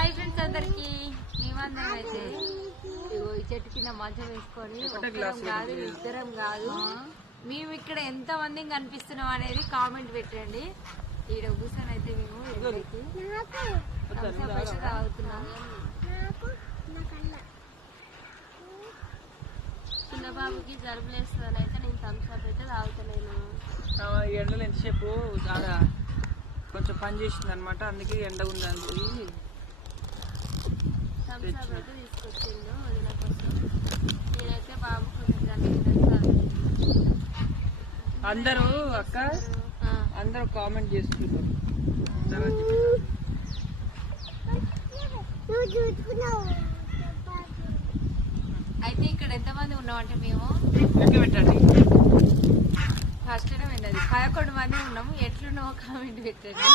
Hi friends అందరికి మేమందరం అయితే ఇగో ఈ చెట్టు కింద మంచం వేసుకొని ఒక్కరం కాదు ఇద్దరం కాదు మేము ఇక్కడ ఎంత మందిని కనిపిస్తున్నాం అనేది కామెంట్ పెట్టండి. ఈడ కూర్చొని అయితే మేము తాగుతున్నాం. చిన్న బాబుకి జలుబు లేస్తుందని అయితే నేను థమ్స్అప్ అయితే తాగుతలేను. ఎండలు ఎంతసేపు చాలా కొంచెం పని చేసింది అనమాట, అందుకే ఎండ ఉందని పోయి థమ్స్అప్ అయితే తీసుకొచ్చిండు వదిన కోసం. నేనైతే బాబు కొంచెం జలుబు అందరూ అక్క అందరూ కామెంట్ చేస్తున్నారు. అయితే ఇక్కడ ఎంతమంది ఉన్నామంటే మేము పెట్టండి. ఫస్ట్ 11 మంది ఉన్నాము. ఎట్లున్నావో కామెంట్ పెట్టండి.